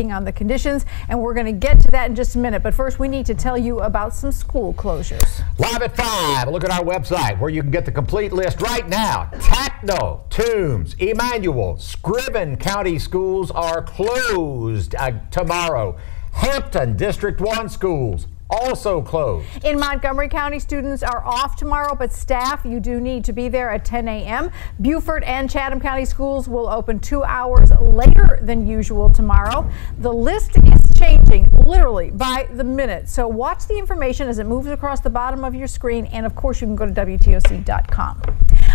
on the conditions, and we're going to get to that in just a minute. But first, we need to tell you about some school closures. Live at 5, look at our website where you can get the complete list right now. Tacknell, Toombs, Emmanuel, Scriven County schools are closed tomorrow. Hampton District 1 schools also closed. In Montgomery County, students are off tomorrow, but staff, you do need to be there at 10 a.m. Beaufort and Chatham County schools will open 2 hours later than usual tomorrow. The list is changing literally by the minute, so watch the information as it moves across the bottom of your screen, and of course you can go to WTOC.com.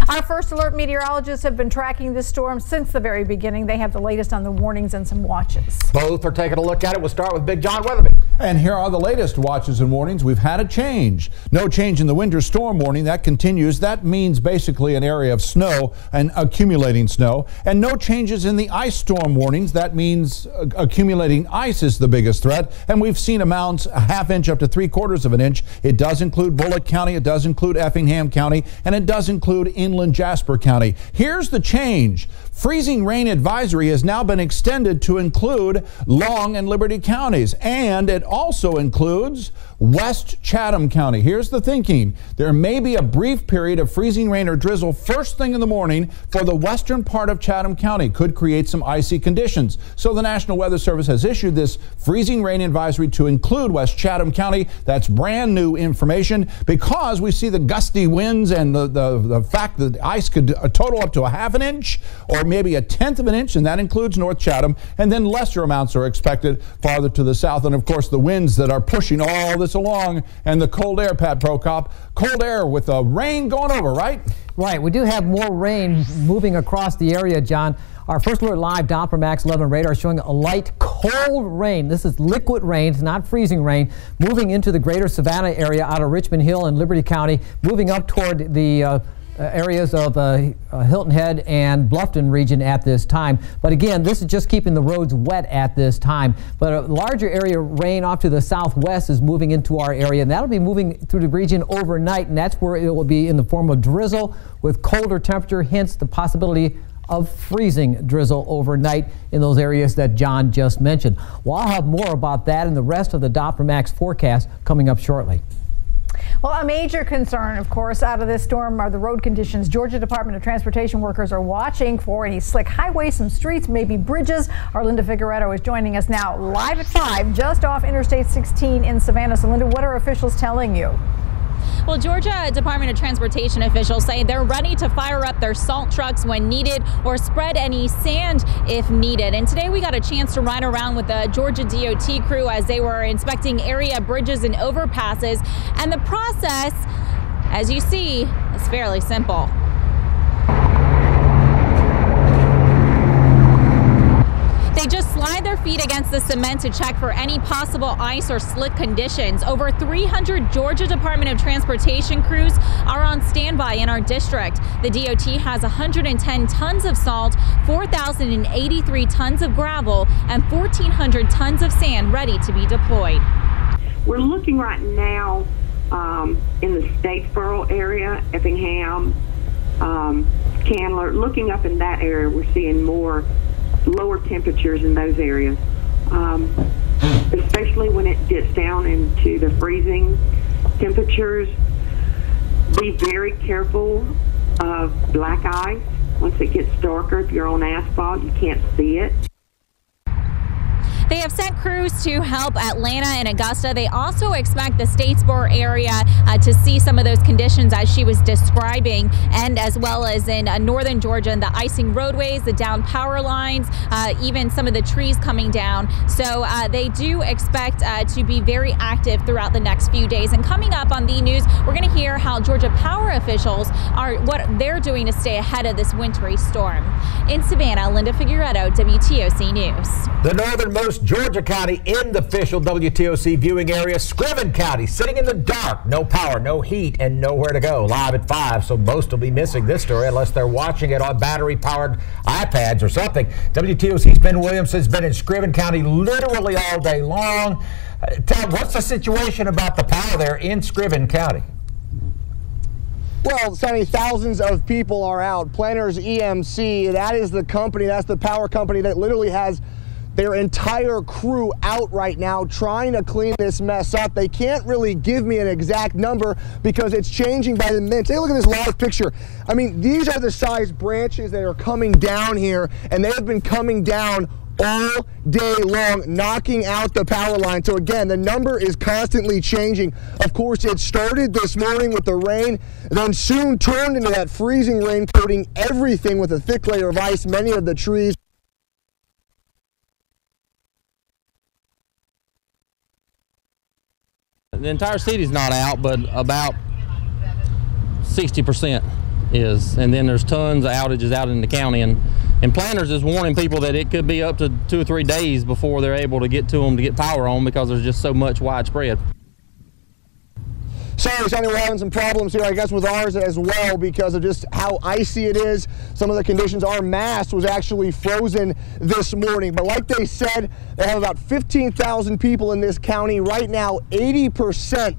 Our first alert meteorologists have been tracking this storm since the very beginning. They have the latest on the warnings and some watches. Both are taking a look at it. We'll start with Big John Weatherby. And here are the latest watches and warnings. We've had a change. No change in the winter storm warning. That continues. That means basically an area of snow and accumulating snow. And no changes in the ice storm warnings. That means accumulating ice is the biggest threat. And we've seen amounts a ½ inch up to 3/4 of an inch. It does include Bullock County. It does include Effingham County. And it does include inland Jasper County. Here's the change. Freezing rain advisory has now been extended to include Long and Liberty counties, and it also includes West Chatham County. Here's the thinking. There may be a brief period of freezing rain or drizzle first thing in the morning for the western part of Chatham County. Could create some icy conditions. So the National Weather Service has issued this freezing rain advisory to include West Chatham County. That's brand new information because we see the gusty winds and the fact that ice could total up to a ½ inch or maybe a 1/10 of an inch, and that includes North Chatham, and then lesser amounts are expected farther to the south, and of course the winds that are pushing all this along, and the cold air, Pat Prokop, cold air with the rain going over, right? Right, we do have more rain moving across the area, John. Our first alert live Doppler Max 11 radar showing a light cold rain. This is liquid rain, it's not freezing rain, moving into the greater Savannah area out of Richmond Hill and Liberty County, moving up toward the areas of Hilton Head and Bluffton region at this time. But again, this is just keeping the roads wet at this time. But a larger area of rain off to the southwest is moving into our area, and that'll be moving through the region overnight, and that's where it will be in the form of drizzle with colder temperature, hence the possibility of freezing drizzle overnight in those areas that John just mentioned. Well, I'll have more about that and the rest of the Doppler Max forecast coming up shortly. Well, a major concern, of course, out of this storm are the road conditions. Georgia Department of Transportation workers are watching for any slick highways, some streets, maybe bridges. Our Linda Figueredo is joining us now live at 5, just off Interstate 16 in Savannah. So, Linda, what are officials telling you? Well, Georgia Department of Transportation officials say they're ready to fire up their salt trucks when needed or spread any sand if needed. And today we got a chance to ride around with the Georgia DOT crew as they were inspecting area bridges and overpasses. And the process, as you see, is fairly simple. They just slide their feet against the cement to check for any possible ice or slick conditions. Over 300 Georgia Department of Transportation crews are on standby in our district. The DOT has 110 tons of salt, 4,083 tons of gravel, and 1,400 tons of sand ready to be deployed. We're looking right now in the Statesboro area, Effingham, Candler. Looking up in that area, we're seeing more lower temperatures in those areas, especially when it gets down into the freezing temperatures. Be very careful of black ice. Once it gets darker, if you're on asphalt, you can't see it. They have sent crews to help Atlanta and Augusta. They also expect the Statesboro area to see some of those conditions as she was describing, and as well as in northern Georgia and the icing roadways, the down power lines, even some of the trees coming down. So they do expect to be very active throughout the next few days. And coming up on the news, we're going to hear how Georgia Power officials what they're doing to stay ahead of this wintry storm. In Savannah, Linda Figueredo, WTOC News. The northernmost Georgia county in the official WTOC viewing area, Scriven County, sitting in the dark, no power, no heat, and nowhere to go. Live at 5, so most will be missing this story unless they're watching it on battery-powered iPads or something. WTOC's Ben Williams has been in Scriven County literally all day long. Ted, what's the situation about the power there in Scriven County? Well, Sonny, thousands of people are out. Planners EMC, that is the company, that's the power company that literally has their entire crew out right now trying to clean this mess up. They can't really give me an exact number because it's changing by the minute. Take a look at this live picture. I mean, these are the size branches that are coming down here, and they have been coming down all day long, knocking out the power line. So again, the number is constantly changing. Of course, it started this morning with the rain, then soon turned into that freezing rain, coating everything with a thick layer of ice, many of the trees. The entire city's not out, but about 60% is. And then there's tons of outages out in the county. And planners is warning people that it could be up to 2 or 3 days before they're able to get to them to get power on because there's just so much widespread. Sorry, Sonny, we're having some problems here, I guess, with ours as well because of just how icy it is. Some of the conditions, our mast was actually frozen this morning. But like they said, they have about 15,000 people in this county right now, 80%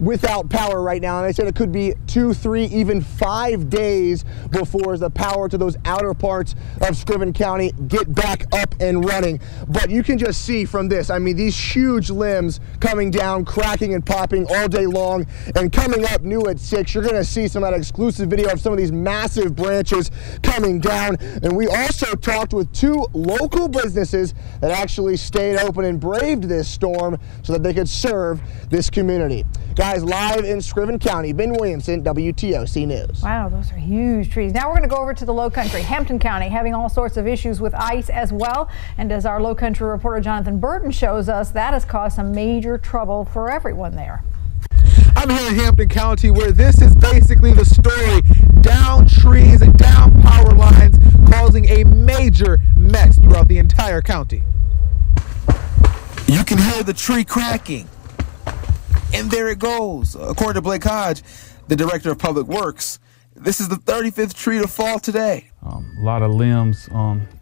without power right now, and they said it could be 2, 3, even 5 days before the power to those outer parts of Scriven County get back up and running. But you can just see from this, I mean, these huge limbs coming down, cracking and popping all day long. And coming up new at 6, you're going to see some of that exclusive video of some of these massive branches coming down. And we also talked with 2 local businesses that actually stayed open and braved this storm so that they could serve this community. Guys, live in Scriven County, Ben Williamson, WTOC News. Wow, those are huge trees. Now we're going to go over to the Low Country. Hampton County having all sorts of issues with ice as well. And as our Low Country reporter Jonathan Burton shows us, that has caused some major trouble for everyone there. I'm here in Hampton County where this is basically the story. Down trees and down power lines causing a major mess throughout the entire county. You can hear the tree cracking. And there it goes. According to Blake Hodge, the director of Public Works, this is the 35th tree to fall today. A lot of limbs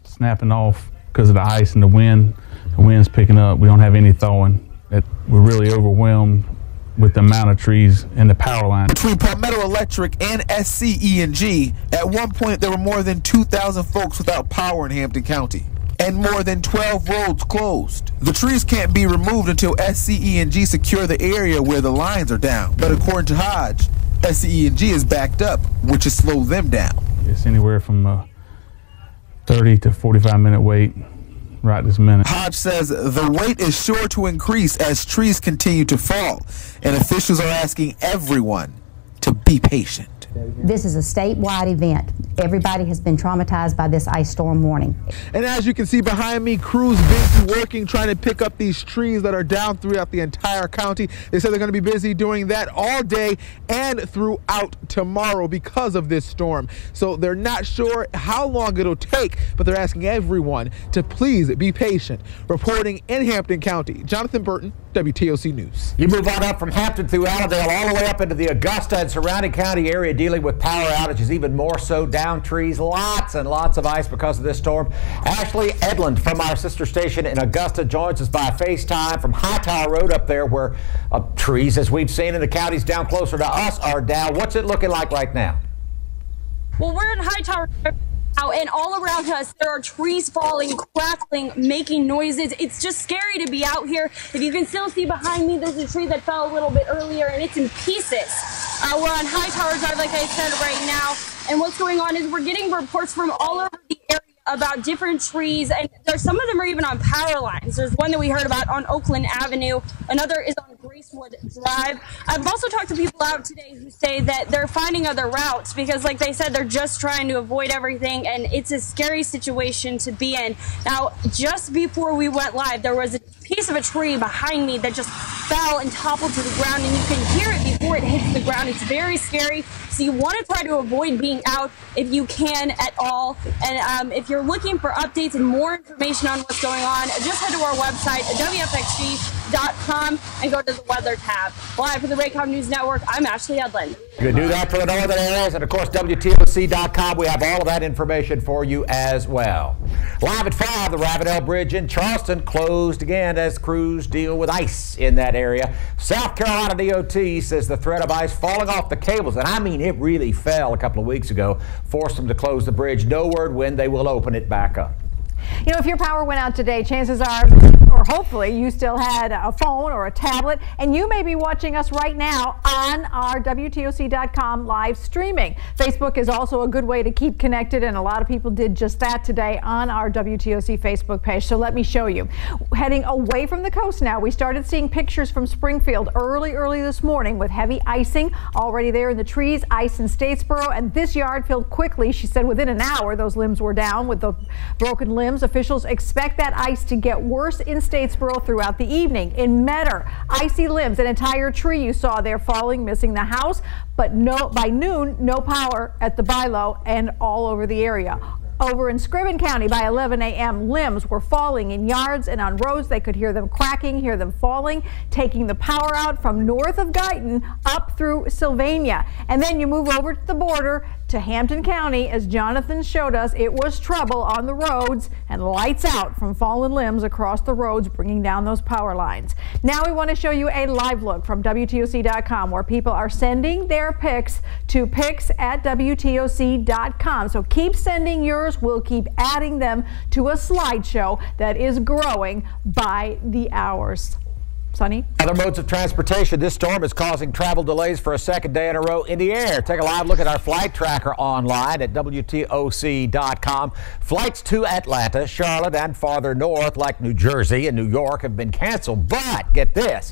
snapping off because of the ice and the wind. The wind's picking up. We don't have any thawing. We're really overwhelmed with the amount of trees and the power line. Between Palmetto Electric and SCE&G, at one point there were more than 2,000 folks without power in Hampton County. And more than 12 roads closed. The trees can't be removed until SCE&G secure the area where the lines are down. But according to Hodge, SCE&G is backed up, which has slowed them down. It's anywhere from a 30 to 45-minute wait right this minute. Hodge says the wait is sure to increase as trees continue to fall, and officials are asking everyone to be patient. This is a statewide event. Everybody has been traumatized by this ice storm warning. And as you can see behind me, crews busy working, trying to pick up these trees that are down throughout the entire county. They said they're going to be busy doing that all day and throughout tomorrow because of this storm. So they're not sure how long it'll take, but they're asking everyone to please be patient. Reporting in Hampton County, Jonathan Burton, WTOC News. You move on up from Hampton through Allendale all the way up into the Augusta and surrounding county area dealing with power outages, even more so down trees, lots and lots of ice because of this storm. Ashley Edlund from our sister station in Augusta joins us by FaceTime from Hightower Road up there where trees, as we've seen in the counties down closer to us, are down. What's it looking like right now? Well, we're in Hightower now, and all around us there are trees falling, crackling, making noises. It's just scary to be out here. If you can still see behind me, there's a tree that fell a little bit earlier and it's in pieces. We're on Hightower Drive, like I said, right now, and what's going on is we're getting reports from all over the area about different trees, and some of them are even on power lines. There's one that we heard about on Oakland Avenue. Another is on Gracewood Drive. I've also talked to people out today who say that they're finding other routes because, like they said, they're just trying to avoid everything, and it's a scary situation to be in. Now, just before we went live, there was a piece of a tree behind me that just fell and toppled to the ground, and you can hear it before it hits the ground. It's very scary, so you want to try to avoid being out if you can at all. And if you're looking for updates and more information on what's going on, just head to our website at WFXG.com and go to the weather tab. Live for the Raycom News Network, I'm Ashley Edlund. You can do that for the northern areas, and of course WTOC.com. We have all of that information for you as well. Live at 5, the Ravenel Bridge in Charleston closed again as crews deal with ice in that area. South Carolina DOT says the threat of ice falling off the cables, and I mean it really fell a couple of weeks ago, forced them to close the bridge. No word when they will open it back up. You know, if your power went out today, chances are, or hopefully, you still had a phone or a tablet, and you may be watching us right now on our WTOC.com live streaming. Facebook is also a good way to keep connected, and a lot of people did just that today on our WTOC Facebook page. So let me show you. Heading away from the coast now, we started seeing pictures from Springfield early this morning with heavy icing already there in the trees, ice in Statesboro, and this yard filled quickly. She said within an hour those limbs were down with the broken limbs. Officials expect that ice to get worse in Statesboro throughout the evening. In Metter, icy limbs, an entire tree you saw there falling, missing the house, but by noon, no power at the Bilo and all over the area. Over in Scriven County by 11 a.m., limbs were falling in yards and on roads. They could hear them cracking, hear them falling, taking the power out from north of Guyton up through Sylvania. And then you move over to the border to Hampton County. As Jonathan showed us, it was trouble on the roads and lights out from fallen limbs across the roads, bringing down those power lines. Now we want to show you a live look from WTOC.com where people are sending their pics to pics@WTOC.com. So keep sending yours. We'll keep adding them to a slideshow that is growing by the hours. Sonny? Other modes of transportation. This storm is causing travel delays for a second day in a row in the air. Take a live look at our flight tracker online at WTOC.com. Flights to Atlanta, Charlotte, and farther north like New Jersey and New York have been canceled. But get this.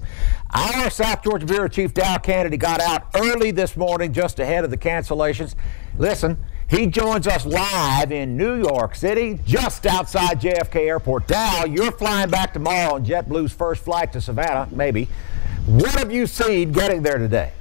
Our South Georgia Bureau Chief Dow Kennedy got out early this morning just ahead of the cancellations. Listen. He joins us live in New York City, just outside JFK Airport. Dow, you're flying back tomorrow on JetBlue's first flight to Savannah, maybe. What have you seen getting there today?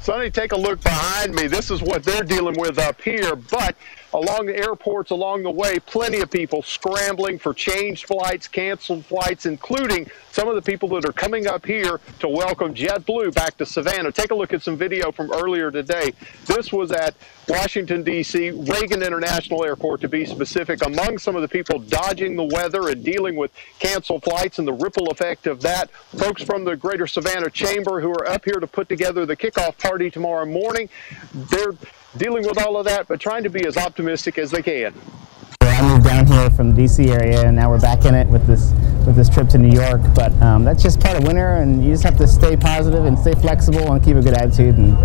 Sonny, take a look behind me. This is what they're dealing with up here, but along the airports along the way, plenty of people scrambling for changed flights, canceled flights, including some of the people that are coming up here to welcome JetBlue back to Savannah. Take a look at some video from earlier today. This was at Washington, D.C., Reagan International Airport, to be specific. Among some of the people dodging the weather and dealing with canceled flights and the ripple effect of that, folks from the Greater Savannah Chamber who are up here to put together the kickoff party tomorrow morning. They're dealing with all of that, but trying to be as optimistic as they can. I moved down here from the D.C. area, and now we're back in it with this trip to New York. But that's just part of winter, and you just have to stay positive and stay flexible and keep a good attitude, and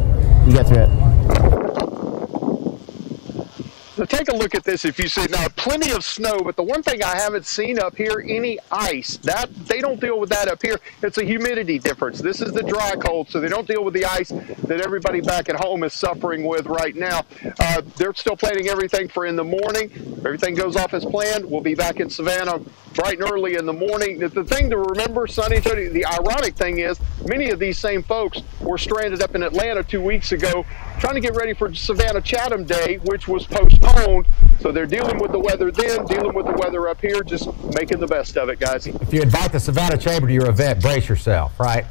you get through it. So take a look at this if you see. Now, plenty of snow, but the one thing I haven't seen up here, any ice. That they don't deal with that up here. It's a humidity difference. This is the dry cold, so they don't deal with the ice that everybody back at home is suffering with right now. They're still planning everything for in the morning. If everything goes off as planned, we'll be back in Savannah bright and early in the morning. The thing to remember, Sonny, the ironic thing is many of these same folks were stranded up in Atlanta 2 weeks ago trying to get ready for Savannah Chatham Day, which was postponed. So they're dealing with the weather then, dealing with the weather up here, just making the best of it, guys. If you invite the Savannah Chamber to your event, brace yourself, right?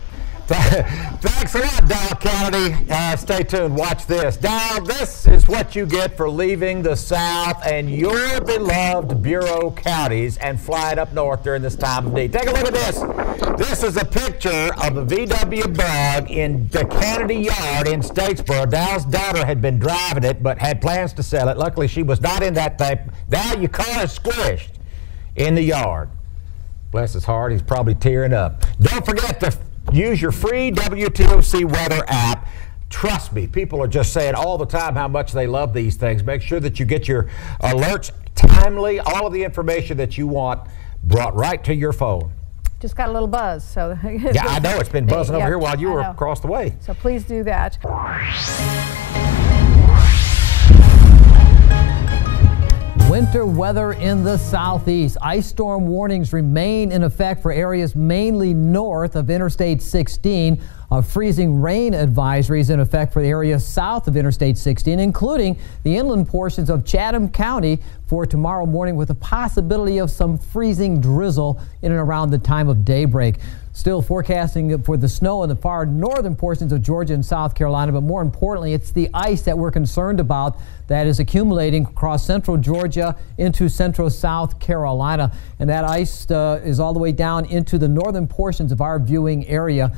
Thanks a lot, Dow Kennedy. Stay tuned. Watch this. Dow, this is what you get for leaving the South and your beloved Bureau counties and flying up north during this time of need. Take a look at this. This is a picture of the VW Bug in the Kennedy Yard in Statesboro. Dow's daughter had been driving it but had plans to sell it. Luckily, she was not in that thing. Dow, your car is squished in the yard. Bless his heart. He's probably tearing up. Don't forget to use your free WTOC weather app. Trust me, people are just saying all the time how much they love these things. Make sure that you get your alerts timely, all of the information that you want brought right to your phone. Just got a little buzz. So yeah, I know. It's been buzzing over here while you were across the way. So please do that. Winter weather in the southeast. Ice storm warnings remain in effect for areas mainly north of Interstate 16. Freezing rain advisories in effect for the areas south of Interstate 16, including the inland portions of Chatham County for tomorrow morning, with a possibility of some freezing drizzle in and around the time of daybreak. Still forecasting for the snow in the far northern portions of Georgia and South Carolina, but more importantly, it's the ice that we're concerned about that is accumulating across central Georgia into central South Carolina. And that ice is all the way down into the northern portions of our viewing area.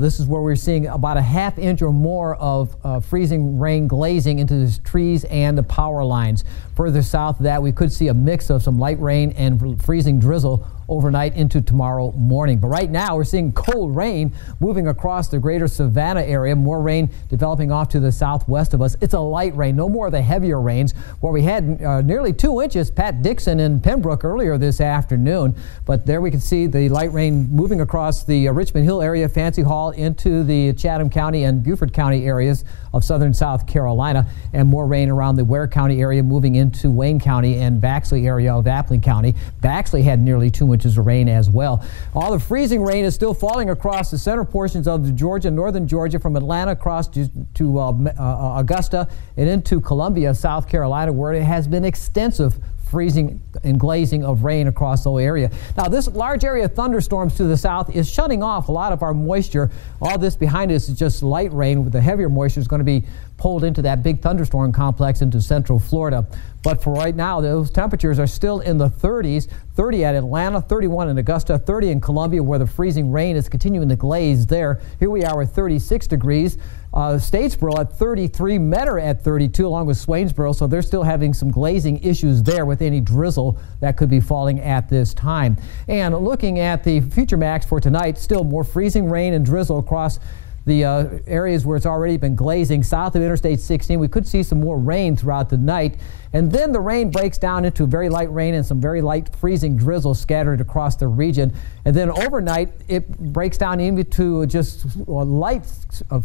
This is where we're seeing about a ½ inch or more of freezing rain glazing into the trees and the power lines. Further south of that, we could see a mix of some light rain and freezing drizzle overnight into tomorrow morning. But right now, we're seeing cold rain moving across the greater Savannah area. More rain developing off to the southwest of us. It's a light rain, no more of the heavier rains. Where we had nearly 2 inches, Pat Dixon in Pembroke earlier this afternoon. But there we can see the light rain moving across the Richmond Hill area, Fancy Hall, into the Chatham County and Beaufort County areas of southern South Carolina, and more rain around the Ware County area moving into Wayne County and Baxley area of Appling County. Baxley had nearly 2 inches of rain as well. All the freezing rain is still falling across the center portions of Georgia, northern Georgia, from Atlanta across to Augusta and into Columbia, South Carolina, where it has been extensive freezing and glazing of rain across the whole area. Now, this large area of thunderstorms to the south is shutting off a lot of our moisture. All this behind us is just light rain, with the heavier moisture is going to be pulled into that big thunderstorm complex into central Florida. But for right now, those temperatures are still in the 30s, 30 at Atlanta, 31 in Augusta, 30 in Columbia, where the freezing rain is continuing to glaze there. Here we are at 36 degrees. Statesboro at 33, Metter at 32, along with Swainsboro, so they're still having some glazing issues there with any drizzle that could be falling at this time. And looking at the future max for tonight, still more freezing rain and drizzle across the areas where it's already been glazing. South of Interstate 16, we could see some more rain throughout the night. And then the rain breaks down into very light rain and some very light freezing drizzle scattered across the region. And then overnight, it breaks down into just light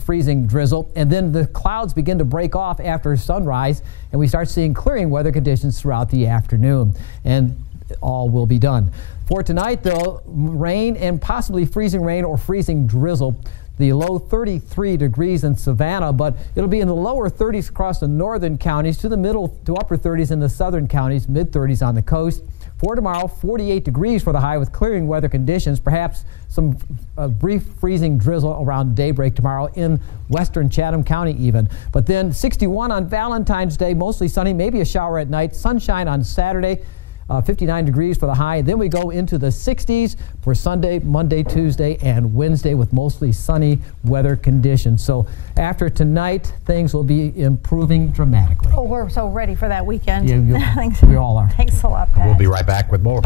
freezing drizzle. And then the clouds begin to break off after sunrise, and we start seeing clearing weather conditions throughout the afternoon. And all will be done. For tonight, though, rain and possibly freezing rain or freezing drizzle. The low 33 degrees in Savannah, but it'll be in the lower 30s across the northern counties, to the middle to upper 30s in the southern counties, mid 30s on the coast. For tomorrow, 48 degrees for the high with clearing weather conditions, perhaps some brief freezing drizzle around daybreak tomorrow in western Chatham County even. But then 61 on Valentine's Day, mostly sunny, maybe a shower at night, sunshine on Saturday. 59 degrees for the high. Then we go into the 60s for Sunday, Monday, Tuesday, and Wednesday with mostly sunny weather conditions. So after tonight, things will be improving dramatically. Oh, we're so ready for that weekend. Yeah, Thanks. We all are. Thanks a lot, Pat. We'll be right back with more.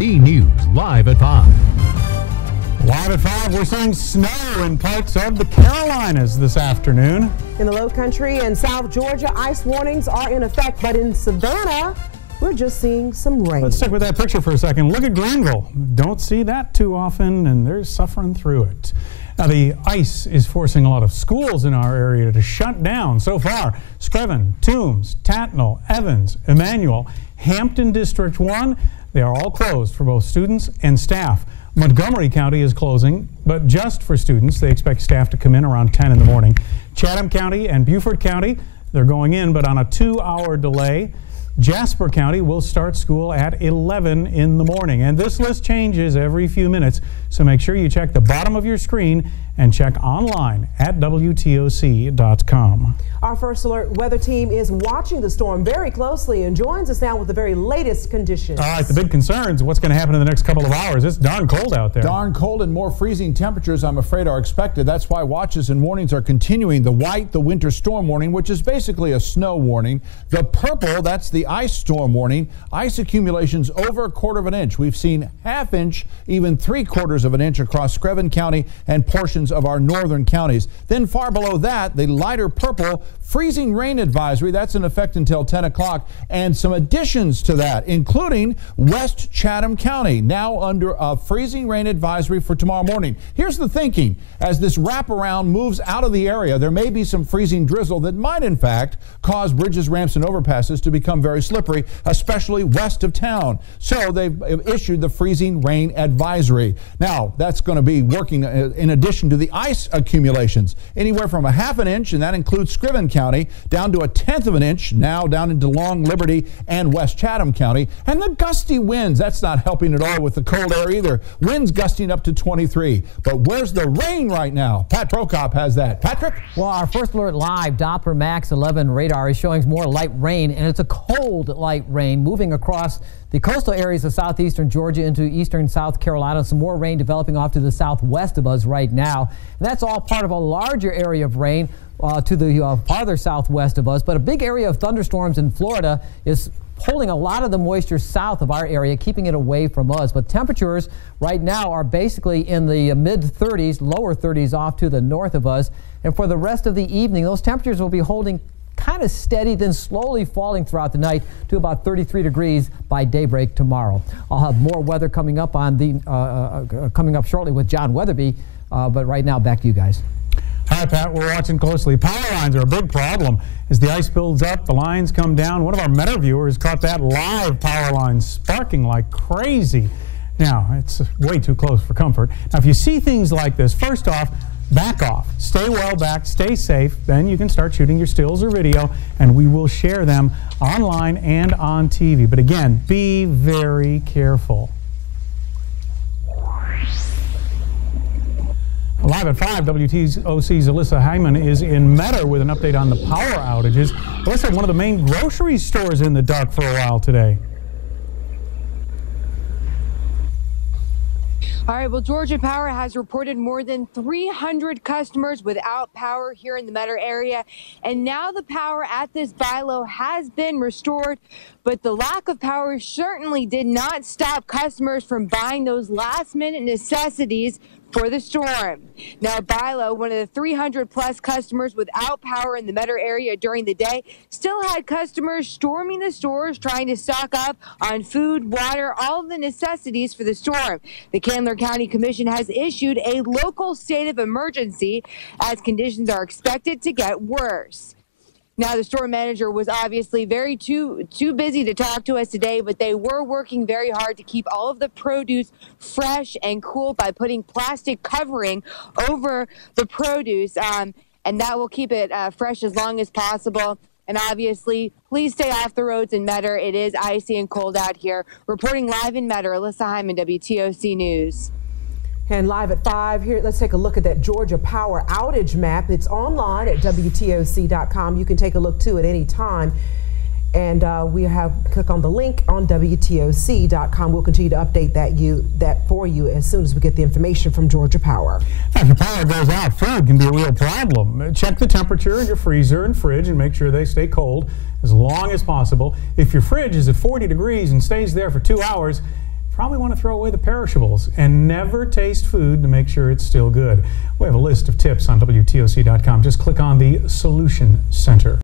E-News live at 5. Live at 5, we're seeing snow in parts of the Carolinas this afternoon. In the low country and South Georgia, ice warnings are in effect, but in Savannah, we're just seeing some rain. Let's stick with that picture for a second. Look at Greenville. Don't see that too often, and they're suffering through it. Now, the ice is forcing a lot of schools in our area to shut down. So far, Scriven, Toombs, Tatnall, Evans, Emmanuel, Hampton District 1, they are all closed for both students and staff. Montgomery County is closing, but just for students. They expect staff to come in around 10 in the morning. Chatham County and Beaufort County, they're going in, but on a 2-hour delay. Jasper County will start school at 11 in the morning. And this list changes every few minutes, so make sure you check the bottom of your screen and check online at WTOC.com. Our First Alert weather team is watching the storm very closely and joins us now with the very latest conditions. All right, the big concern is what's going to happen in the next couple of hours. It's darn cold out there. Darn cold, and more freezing temperatures, I'm afraid, are expected. That's why watches and warnings are continuing. The white, the winter storm warning, which is basically a snow warning. The purple, that's the ice storm warning. Ice accumulations over 1/4 of an inch. We've seen 1/2 inch, even 3/4 of an inch across Scriven County and portions of our northern counties. Then far below that, the lighter purple, freezing rain advisory. That's in effect until 10 o'clock. And some additions to that, including West Chatham County, now under a freezing rain advisory for tomorrow morning. Here's the thinking. As this wraparound moves out of the area, there may be some freezing drizzle that might, in fact, cause bridges, ramps, and overpasses to become very slippery, especially west of town. So they've issued the freezing rain advisory. Now, that's going to be working in addition to the ice accumulations. Anywhere from 1/2 an inch, and that includes Scriven County, down to 1/10 of an inch, now down into Long, Liberty, and West Chatham County. And the gusty winds, that's not helping at all with the cold air either. Winds gusting up to 23. But where's the rain right now? Pat Prokop has that. Patrick? Well, our First Alert Live Doppler Max 11 radar is showing more light rain, and it's a cold light rain moving across the coastal areas of southeastern Georgia into eastern South Carolina. Some more rain developing off to the southwest of us right now. And that's all part of a larger area of rain to the farther southwest of us, but a big area of thunderstorms in Florida is holding a lot of the moisture south of our area, keeping it away from us. But temperatures right now are basically in the mid-30s, lower 30s off to the north of us. And for the rest of the evening, those temperatures will be holding kind of steady, then slowly falling throughout the night to about 33 degrees by daybreak tomorrow. I'll have more weather coming up coming up shortly with John Weatherby. But right now, back to you guys. Hi, Pat. We're watching closely. Power lines are a big problem. As the ice builds up, the lines come down. One of our Meta viewers caught that live power line sparking like crazy. Now, it's way too close for comfort. Now, if you see things like this, first off, back off. Stay well back. Stay safe. Then you can start shooting your stills or video, and we will share them online and on TV. But again, be very careful. Live at 5, WTOC's Alyssa Hyman is in Meta with an update on the power outages. Alyssa, one of the main grocery stores in the dark for a while today. All right, well, Georgia Power has reported more than 300 customers without power here in the Meta area. And now the power at this BILO has been restored. But the lack of power certainly did not stop customers from buying those last-minute necessities for the storm. Now, BILO, one of the 300-plus customers without power in the Meta area during the day, still had customers storming the stores trying to stock up on food, water, all of the necessities for the storm. The Candler County Commission has issued a local state of emergency as conditions are expected to get worse. Now, the store manager was obviously too busy to talk to us today, but they were working very hard to keep all of the produce fresh and cool by putting plastic covering over the produce, and that will keep it fresh as long as possible. And obviously, please stay off the roads in Meta. It is icy and cold out here. Reporting live in Meta, Alyssa Hyman, WTOC News. And live at 5 here, let's take a look at that Georgia power outage map. It's online at WTOC.com. You can take a look too at any time. And click on the link on WTOC.com. We'll continue to update that for you as soon as we get the information from Georgia Power. Now, if your power goes out, food can be a real problem. Check the temperature in your freezer and fridge and make sure they stay cold as long as possible. If your fridge is at 40 degrees and stays there for 2 hours, probably want to throw away the perishables, and never taste food to make sure it's still good. We have a list of tips on WTOC.com. Just click on the Solution Center.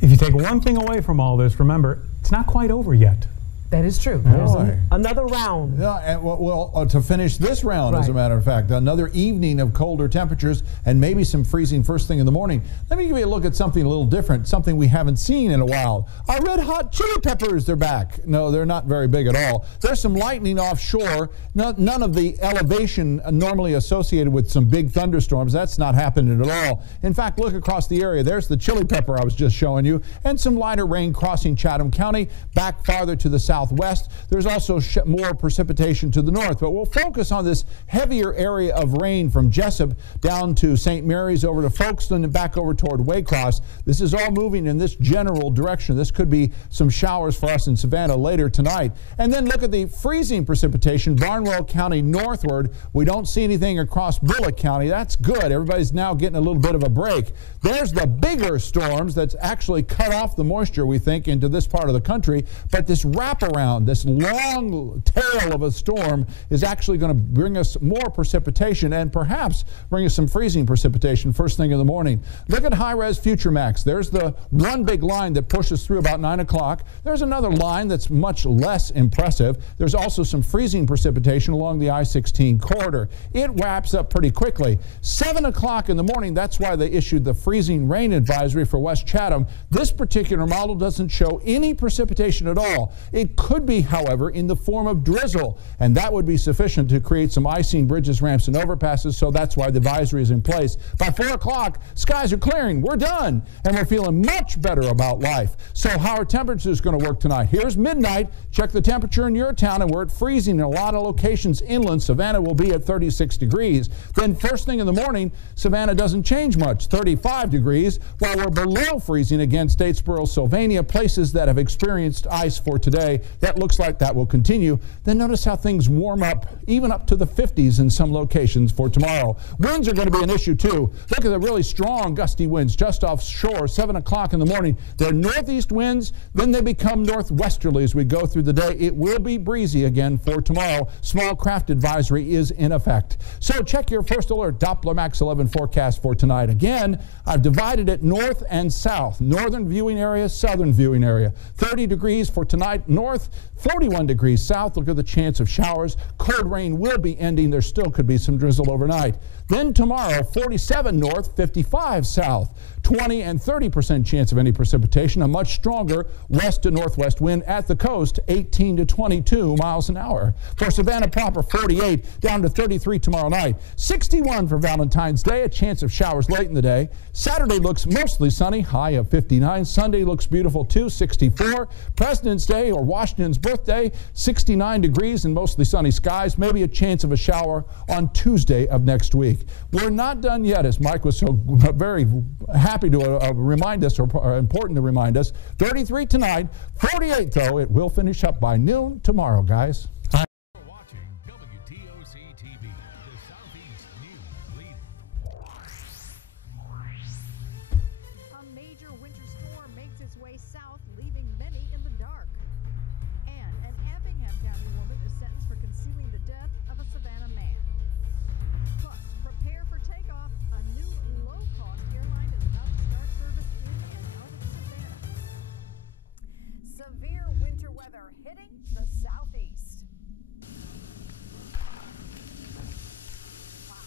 If you take one thing away from all this, remember, it's not quite over yet. That is true. Boy. Another round. Yeah, and well, to finish this round, as a matter of fact, another evening of colder temperatures and maybe some freezing first thing in the morning. Let me give you a look at something a little different, something we haven't seen in a while. Our red hot chili peppers, they're back. No, they're not very big at all. There's some lightning offshore. None of the elevation normally associated with some big thunderstorms. That's not happening at all. In fact, look across the area. There's the chili pepper I was just showing you, and some lighter rain crossing Chatham County back farther to the southwest. There's also more precipitation to the north, but we'll focus on this heavier area of rain from Jessup down to St. Mary's over to Folkestone and back over toward Waycross. This is all moving in this general direction. This could be some showers for us in Savannah later tonight. And then look at the freezing precipitation, Barnwell County northward. We don't see anything across Bullock County. That's good. Everybody's now getting a little bit of a break. There's the bigger storms that's actually cut off the moisture, we think, into this part of the country. But this wraparound, this long tail of a storm is actually going to bring us more precipitation and perhaps bring us some freezing precipitation first thing in the morning. Look at high-res Future Max. There's the one big line that pushes through about 9 o'clock. There's another line that's much less impressive. There's also some freezing precipitation along the I-16 corridor. It wraps up pretty quickly. 7 o'clock in the morning, that's why they issued the freezing rain advisory for West Chatham. This particular model doesn't show any precipitation at all. It could be, however, in the form of drizzle, and that would be sufficient to create some icing bridges, ramps, and overpasses, so that's why the advisory is in place. By 4 o'clock, skies are clearing. We're done, and we're feeling much better about life. So how are temperatures going to work tonight? Here's midnight. Check the temperature in your town, and we're at freezing in a lot of locations inland. Savannah will be at 36 degrees. Then first thing in the morning, Savannah doesn't change much, 35 degrees, while we're below freezing again, Statesboro, Sylvania, places that have experienced ice for today. That looks like that will continue. Then notice how things warm up, even up to the 50s in some locations for tomorrow. Winds are going to be an issue too. Look at the really strong gusty winds just offshore, 7 o'clock in the morning. They're northeast winds, then they become northwesterly as we go through the day. It will be breezy again for tomorrow. Small craft advisory is in effect. So check your first alert Doppler Max 11 forecast for tonight. Again, I've divided it north and south. Northern viewing area, southern viewing area. 30 degrees for tonight north, 41 degrees south. Look at the chance of showers. Cold rain will be ending. There still could be some drizzle overnight. Then tomorrow, 47 north, 55 south. 20 and 30% chance of any precipitation. A much stronger west to northwest wind at the coast, 18 to 22 miles an hour. For Savannah proper, 48 down to 33 tomorrow night. 61 for Valentine's Day, a chance of showers late in the day. Saturday looks mostly sunny, high of 59. Sunday looks beautiful too, 64. President's Day or Washington's birthday, 69 degrees and mostly sunny skies. Maybe a chance of a shower on Tuesday of next week. We're not done yet, as Mike was so very happy to remind us, or important to remind us. 33 tonight, 48 though. It will finish up by noon tomorrow, guys. You're watching WTOC TV, the Southeast News Leader. A major winter storm makes its way south, leaving many in the dark. And an Effingham County woman is sentenced for concealing the death of a Savannah man. Plus, prepare for takeoff. A new low-cost airline is about to start service in and out of Savannah. Severe winter weather hitting the southeast. Wow.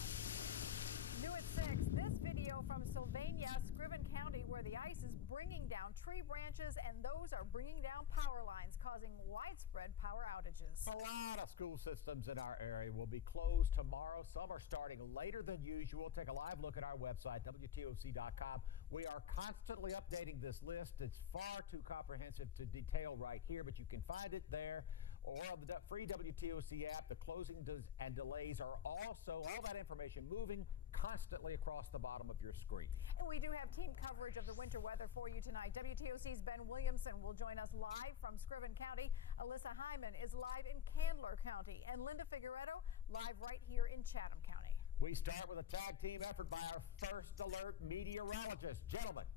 New at 6, this video from Sylvania, Scriven County, where the ice is bringing down tree branches, and those are bringing down power lines, causing widespread power outages. A lot of school systems in our area will be closed tomorrow. Some are starting later than usual. Take a live look at our website, WTOC.com. We are constantly updating this list. It's far too comprehensive to detail right here, but you can find it there or on the free WTOC app. The closing and delays are also, all that information moving constantly across the bottom of your screen. And we do have team coverage of the winter weather for you tonight. WTOC's Ben Williamson will join us live from Scriven County. Alyssa Hyman is live in Candler County. And Linda Figueredo live right here in Chatham County. We start with a tag team effort by our first alert meteorologists. Gentlemen.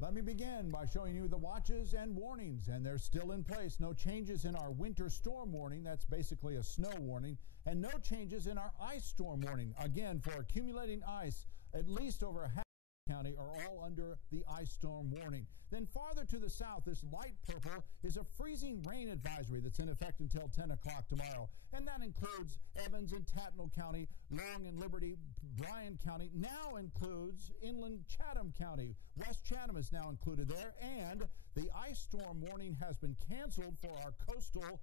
Let me begin by showing you the watches and warnings, and they're still in place. No changes in our winter storm warning. That's basically a snow warning. And no changes in our ice storm warning. Again, for accumulating ice, at least over half County are all under the ice storm warning. Then farther to the south, this light purple is a freezing rain advisory that's in effect until 10 o'clock tomorrow. And that includes Evans and Tattnall County, Long and Liberty, Bryan County, now includes inland Chatham County. West Chatham is now included there, and the ice storm warning has been canceled for our coastal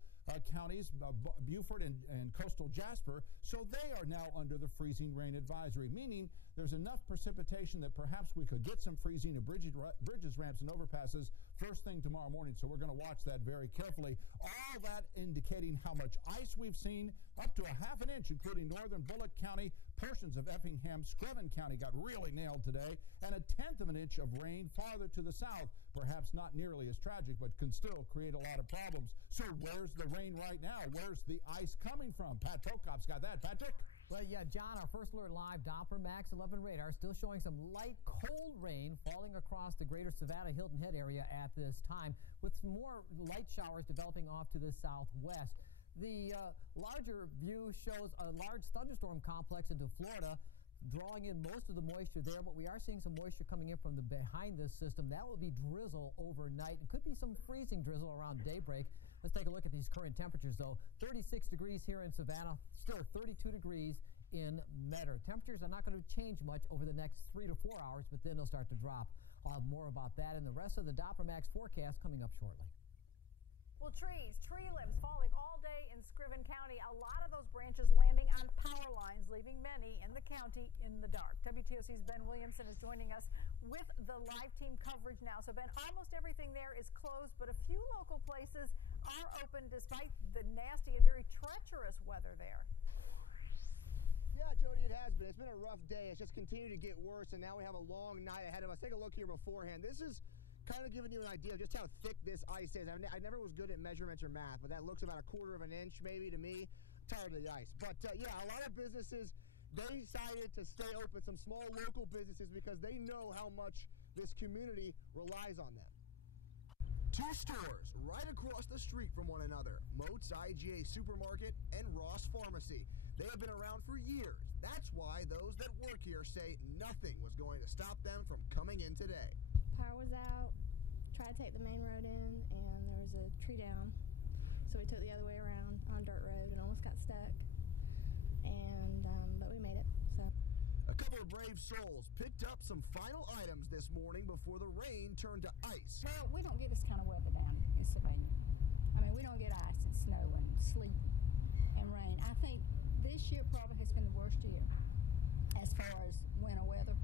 counties, Beaufort and coastal Jasper, so they are now under the freezing rain advisory, meaning there's enough precipitation that perhaps we could get some freezing of bridges, ramps, and overpasses first thing tomorrow morning, so we're going to watch that very carefully. All that indicating how much ice we've seen, up to a half an inch, including northern Bullock County, portions of Effingham, Scriven County got really nailed today, and a tenth of an inch of rain farther to the south. Perhaps not nearly as tragic, but can still create a lot of problems. So where's the rain right now? Where's the ice coming from? Pat Prokop's got that. Patrick? Well, yeah, John, our first alert live Doppler Max 11 radar still showing some light, cold rain falling across the greater Savannah, Hilton Head area at this time, with some more light showers developing off to the southwest. The larger view shows a large thunderstorm complex into Florida, drawing in most of the moisture there, but we are seeing some moisture coming in from the behind this system. That will be drizzle overnight. It could be some freezing drizzle around daybreak. Let's take a look at these current temperatures, though. 36 degrees here in Savannah, still 32 degrees in Metter. Temperatures are not going to change much over the next 3 to 4 hours, but then they'll start to drop. I'll have more about that and the rest of the Doppler Max forecast coming up shortly. Well, tree limbs falling all day in Scriven County. A lot of those branches landing on power lines, leaving many in the county in the dark. WTOC's Ben Williamson is joining us with the live team coverage now. So, Ben, almost everything there is closed, but a few local places are open despite the nasty and very treacherous weather there. Yeah, Jody, it has been. It's been a rough day. It's just continued to get worse, and now we have a long night ahead of us. Take a look here beforehand. This is kind of giving you an idea of just how thick this ice is. I never was good at measurements or math, but that looks about 1/4 of an inch maybe to me. Tired of the ice. But yeah, a lot of businesses, they decided to stay open, some small local businesses, because they know how much this community relies on them. 2 stores right across the street from one another, Moats IGA Supermarket and Ross Pharmacy. They have been around for years. That's why those that work here say nothing was going to stop them from coming in today. Power was out, tried to take the main road in, and there was a tree down. So we took the other way around on a dirt road and almost got stuck. And but we made it. So a couple of brave souls picked up some final items this morning before the rain turned to ice. Well, we don't get this kind of weather down in Sylvania. I mean, we don't get ice and snow and sleet and rain. I think this year probably has been the worst year as far as winter weather.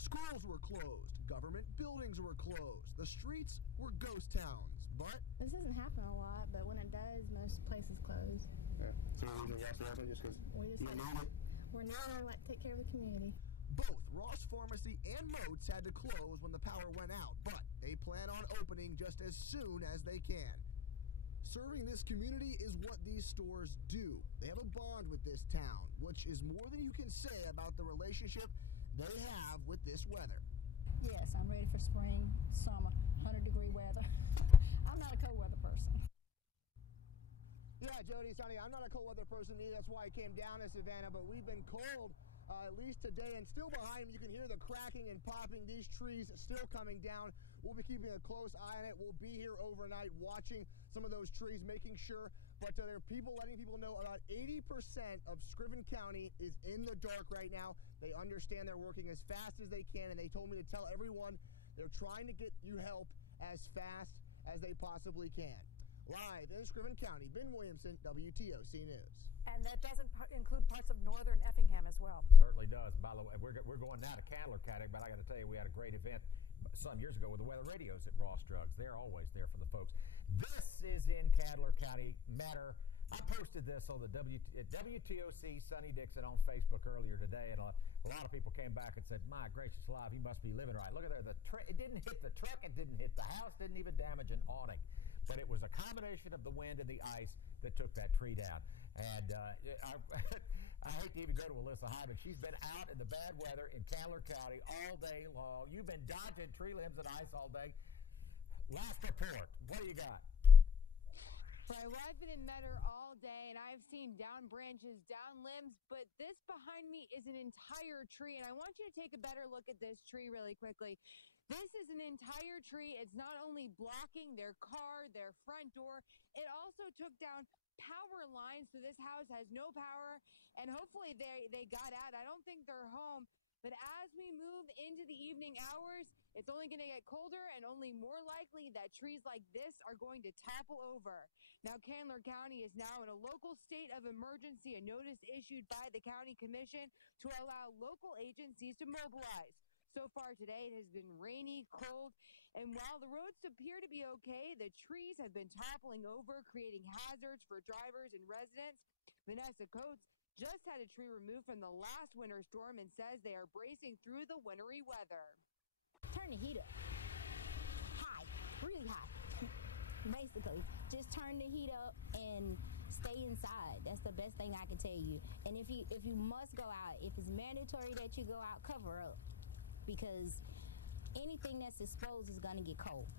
Schools were closed. Government buildings were closed. The streets were ghost towns. But this doesn't happen a lot, but when it does, most places close. Yeah. So we just because we're now like to take care of the community. Both Ross Pharmacy and Moats had to close when the power went out, but they plan on opening just as soon as they can. Serving this community is what these stores do. They have a bond with this town, which is more than you can say about the relationship they have with this weather. Yes, I'm ready for spring, summer, 100-degree weather. I'm not a cold weather person. Yeah, Jody, Sonny, I'm not a cold weather person either. That's why I came down to Savannah, but we've been cold at least today, and still behind me you can hear the cracking and popping. These trees still coming down. We'll be keeping a close eye on it. We'll be here overnight watching some of those trees, making sure. But there are people letting people know about 80% of Scriven County is in the dark right now. They understand they're working as fast as they can, and they told me to tell everyone they're trying to get you help as fast as they possibly can. Live in Scriven County, Ben Williamson, WTOC News. And that doesn't include parts of northern Effingham as well. Certainly does. By the way, we're going now to Candler County, but I got to tell you, we had a great event some years ago with the weather radios at Ross Drugs. They're always there for the folks. This is in Candler County Matter. I posted this on the WTOC Sonny Dixon on Facebook earlier today, and a lot of people came back and said, "My gracious alive, he must be living right." Look at there, it didn't hit the truck, it didn't hit the house, didn't even damage an awning. But it was a combination of the wind and the ice that took that tree down. And I hate to even go to Alyssa Hyman. She's been out in the bad weather in Candler County all day long. You've been dodging tree limbs and ice all day. Last report, what do you got? Right, well, I've been in Metter all day, and I've seen down branches, down limbs, but this behind me is an entire tree, and I want you to take a better look at this tree really quickly. This is an entire tree. It's not only blocking their car, their front door, it also took down power lines, so this house has no power, and hopefully they got out. I don't think they're home. But as we move into the evening hours, it's only going to get colder and only more likely that trees like this are going to topple over. Now, Candler County is now in a local state of emergency, a notice issued by the county commission to allow local agencies to mobilize. So far today, it has been rainy, cold, and while the roads appear to be okay, the trees have been toppling over, creating hazards for drivers and residents. Vanessa Coates just had a tree removed from the last winter storm and says they are bracing through the wintry weather. Turn the heat up. High, really high. Basically, just turn the heat up and stay inside. That's the best thing I can tell you. And if you must go out, if it's mandatory that you go out, cover up, because anything that's exposed is going to get cold.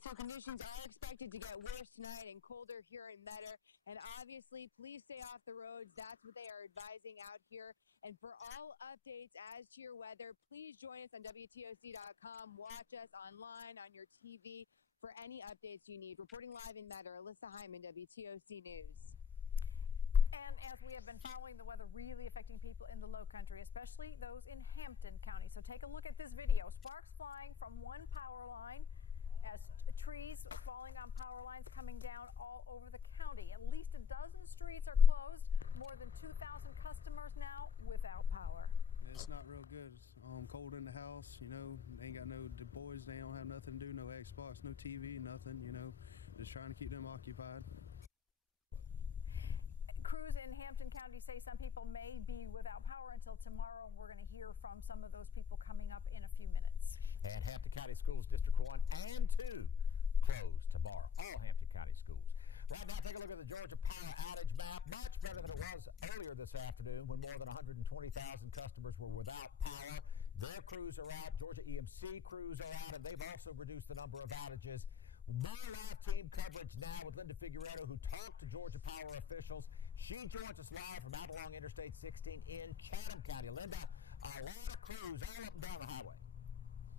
So conditions are expected to get worse tonight and colder here in Metter. And obviously, please stay off the roads. That's what they are advising out here. And for all updates as to your weather, please join us on WTOC.com. Watch us online on your TV for any updates you need. Reporting live in Metter, Alyssa Hyman, WTOC News. And as we have been following the weather really affecting people in the low country, especially those in Hampton County. So take a look at this video. Sparks flying from one power line as trees falling on power lines coming down all over the county. At least a dozen streets are closed. More than 2,000 customers now without power. It's not real good. It's cold in the house, you know. They ain't got the boys, they don't have nothing to do, no Xbox, no TV, nothing, you know. Just trying to keep them occupied. Crews crews in Hampton County say some people may be without power until tomorrow, and we're going to hear from some of those people coming up in a few minutes. And Hampton County Schools District 1 and 2 closed tomorrow. All Hampton County schools. Right now, take a look at the Georgia power outage map. Much better than it was earlier this afternoon when more than 120,000 customers were without power. Their crews are out. Georgia EMC crews are out, and they've also reduced the number of outages. My live team coverage now with Linda Figueredo, who talked to Georgia Power officials. She joins us live from out along Interstate 16 in Chatham County. Linda, a lot of crews all up and down the highway.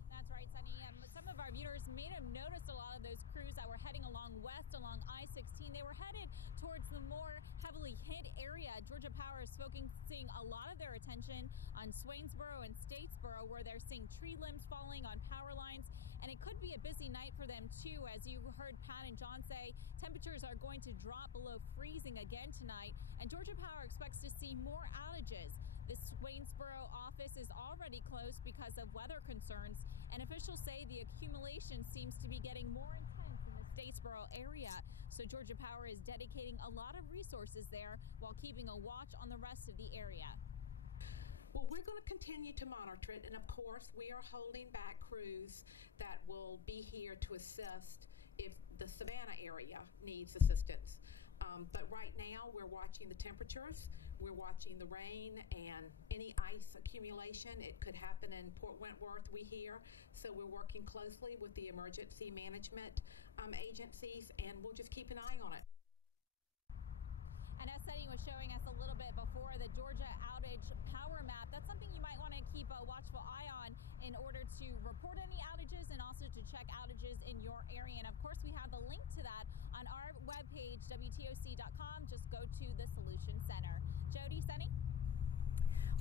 That's right, Sonny. Some of our viewers may have noticed a lot of those crews that were heading along west along I-16. They were headed towards the more heavily hit area. Georgia Power is focusing a lot of their attention on Swainsboro and Statesboro, where they're seeing tree limbs falling on power lines. And it could be a busy night for them, too. As you heard Pat and John say, temperatures are going to drop below freezing again tonight. And Georgia Power expects to see more outages. The Swainsboro office is already closed because of weather concerns. And officials say the accumulation seems to be getting more intense in the Statesboro area. So Georgia Power is dedicating a lot of resources there while keeping a watch on the rest of the area. Well, we're going to continue to monitor it, and of course we are holding back crews that will be here to assist if the Savannah area needs assistance. But right now we're watching the temperatures, we're watching the rain and any ice accumulation. It could happen in Port Wentworth, we hear, so we're working closely with the emergency management agencies, and we'll just keep an eye on it. And as Sunny was showing us a little bit before, the Georgia outage power map, that's something you might want to keep a watchful eye on in order to report any outages and also to check outages in your area. And of course, we have the link to that on our webpage, WTOC.com. Just go to the Solution Center. Jody, Sunny?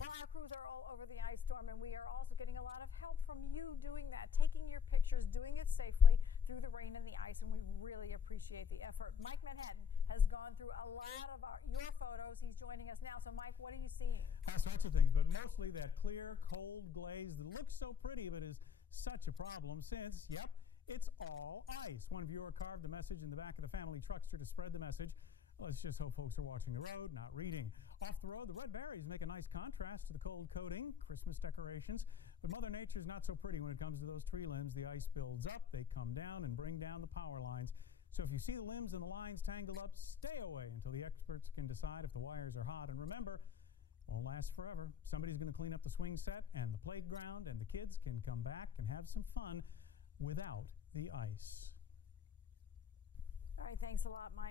Well, our crews are all over the ice storm, and we are also getting a lot of help from you doing that, taking your pictures, doing it safely through the rain and the ice, and we really appreciate the effort. Mike Manhattan has gone through a lot of your photos. He's joining us now. So, Mike, what are you seeing? All sorts of things, but mostly that clear, cold glaze that looks so pretty but is such a problem since, yep, it's all ice. One viewer carved a message in the back of the family truckster to spread the message. Let's just hope folks are watching the road, not reading. Off the road, the red berries make a nice contrast to the cold coating, Christmas decorations. But Mother Nature's not so pretty when it comes to those tree limbs. The ice builds up, they come down and bring down the power lines. So if you see the limbs and the lines tangled up, stay away until the experts can decide if the wires are hot. And remember, it won't last forever. Somebody's going to clean up the swing set and the playground, and the kids can come back and have some fun without the ice. All right, thanks a lot, Mike.